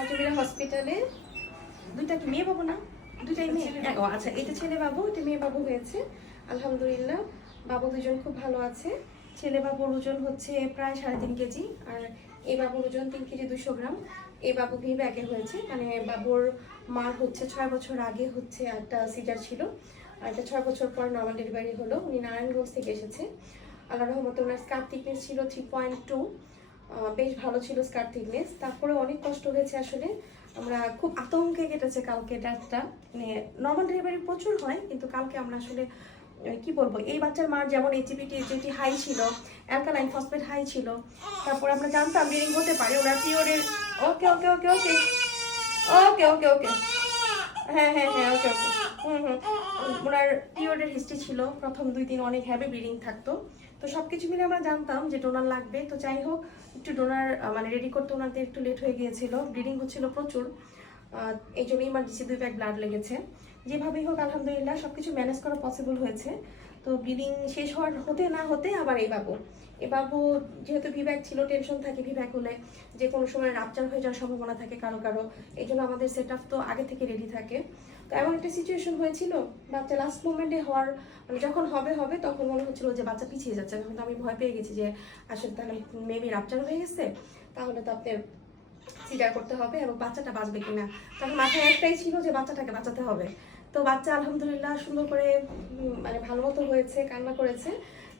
আজমিরা হসপিটালে দুইটা কি মেয়ে বাবু না? দুইটাই মেয়ে। ও আচ্ছা, এটা ছেলে বাবু, এটা মেয়ে বাবু হয়েছে। আলহামদুলিল্লাহ বাবু দুজন খুব ভালো আছে। ছেলে বাবুর ওজন হচ্ছে প্রায় 3.5 কেজি, আর এই বাবুর ওজন 3 কেজি 200 গ্রাম। এই বাবু ব্যাগে হয়েছে, মানে বাবুর মার হচ্ছে 6 বছর আগে হচ্ছে একটা সিজার ছিল, আর এটা 6 বছর পর নর্মাল ডেলিভারি হলো। উনি নারায়ণগঞ্জ থেকে এসেছে। আল্লাহ রহমতে ওনার স্কার থিকনেস ছিল 3.2, বেশ ভালো ছিল স্কার থিকনেস। তারপরে অনেক কষ্ট হয়েছে আসলে, আমরা খুব আতঙ্কে কেটেছে কালকে রাতটা। মানে নর্মাল ডেলিভারি প্রচুর হয়, কিন্তু কালকে আমরা আসলে কি বলবো, এই বাচ্চার মার যেমন এইচবিটি হাই ছিল, অ্যালকালাইন ফসফেট হাই ছিল। তারপর আমরা জানতাম ব্লিডিং হতে পারে ওনার পিরিয়ডের। ওকে ওকে ওকে ওকে ওকে ওকে ওকে হ্যাঁ হ্যাঁ হ্যাঁ ওকে ওকে ওনার পিরিয়ডের হিস্ট্রি ছিল, প্রথম 2 দিন অনেক হ্যাভি ব্লিডিং থাকতো। তো সব কিছু মিলে আমরা জানতাম যে ডোনার লাগবে। তো যাই হোক, একটু ডোনার মানে রেডি করতে ওনাদের একটু লেট হয়ে গিয়েছিল, ব্লিডিং হচ্ছিল প্রচুর। এই জন্য ইমার্জেন্সি 2 ব্যাগ ব্লাড লেগেছে। যেভাবেই হোক আলহামদুলিল্লাহ সব কিছু ম্যানেজ করা পসিবল হয়েছে। তো ব্লিডিং শেষ হওয়ার হতে না হতে আবার এই বাবু যেহেতু ভিব্যাক ছিল, টেনশন থাকে ভিব্যাক হলে যে কোনো সময় রাপচার হয়ে যাওয়ার সম্ভাবনা থাকে কারো কারো। এই জন্য আমাদের সেট আপ তো আগে থেকে রেডি থাকে। তো এমন একটা সিচুয়েশন হয়েছিল, বাচ্চা লাস্ট মোমেন্টে হওয়ার মানে যখন হবে তখন মনে হচ্ছিল যে বাচ্চা পিছিয়ে যাচ্ছে। তখন তো আমি ভয় পেয়ে গেছি যে আসলে তাহলে মেবি রাপচার হয়ে গেছে, তাহলে তো আপনার সিজার করতে হবে এবং বাচ্চাটা বাঁচবে কিনা। তখন মাথায় একটাই ছিল যে বাচ্চাটাকে বাঁচাতে হবে। তো বাচ্চা আলহামদুলিল্লাহ সুন্দর করে মানে ভালো মতো হয়েছে, কান্না করেছে।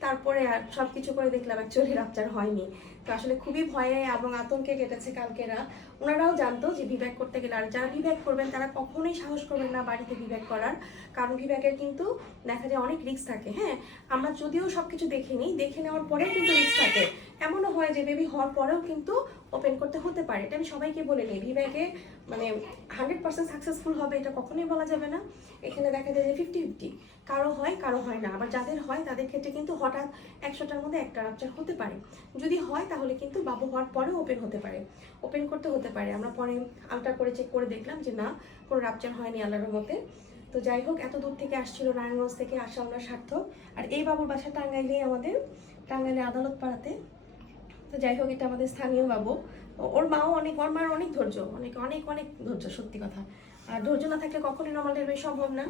তারপরে আর সব কিছু করে দেখলাম অ্যাকচুয়ালি রাপচার হয়নি। তো আসলে খুবই ভয়ে এবং আতঙ্কে কেটেছে কালকেরা। ওনারাও জানতো যে ভিব্যাক করতে গেলে, আর যারা ভিব্যাক করবেন তারা কখনোই সাহস করবেন না বাড়িতে ভিব্যাক করার, কারণ ভিব্যাকের কিন্তু দেখা যায় অনেক রিস্ক থাকে। হ্যাঁ, আমরা যদিও সব কিছু দেখে নিই, দেখে নেওয়ার পরেও কিন্তু রিস্ক থাকে। এমনও হয় যে বেবি হওয়ার পরেও কিন্তু ওপেন করতে হতে পারে। এটা আমি সবাইকে বলে নিই, ভিব্যাকে মানে 100% সাকসেসফুল হবে এটা কখনোই বলা যাবে না। এখানে দেখা যায় যে 50-50, কারো হয় কারো হয় না। আবার যাদের হয় তাদের ক্ষেত্রে কিন্তু হঠাৎ 100টার মধ্যে একটা রাপচার হতে পারে। যদি হয় তাহলে কিন্তু বাবু হওয়ার পরেও ওপেন হতে পারে, ওপেন করতে হতে পারে। আমরা পরে আলট্রা করে চেক করে দেখলাম যে না, কোনো রাপচার হয়নি আল্লাহর মতে। তো যাই হোক, এত দূর থেকে আসছিল, নারায়ণগঞ্জ থেকে আসা ওনার সার্থক। আর এই বাবুর বাসা টাঙ্গাইলেই, আমাদের টাঙ্গাইলে আদালত পাড়াতে। তো যাই হোক, এটা আমাদের স্থানীয় বাবু। ওর মাও অনেক, ওর মার অনেক ধৈর্য, অনেক অনেক অনেক ধৈর্য, সত্যি কথা। আর ধৈর্য না থাকলে কখনোই নর্মাল ডেলিভারি সম্ভব না।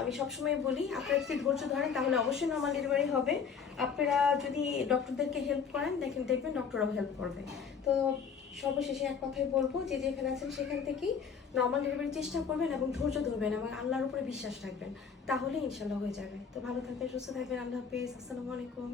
আমি সবসময় বলি আপনারা যদি ধৈর্য ধরেন তাহলে অবশ্যই নর্মাল ডেলিভারি হবে। আপনারা যদি ডক্টরদেরকে হেল্প করেন দেখবেন ডক্টররাও হেল্প করবে। তো সর্বশেষে এক কথাই বলবো, যে যেখানে আছেন সেখান থেকেই নর্মাল ডেলিভারির চেষ্টা করবেন এবং ধৈর্য ধরবেন এবং আল্লাহর উপরে বিশ্বাস রাখবেন, তাহলে ইনশাল্লাহ হয়ে যাবে। তো ভালো থাকবেন, সুস্থ থাকবেন। আল্লাহ হাফেজ, আসসালামু আলাইকুম।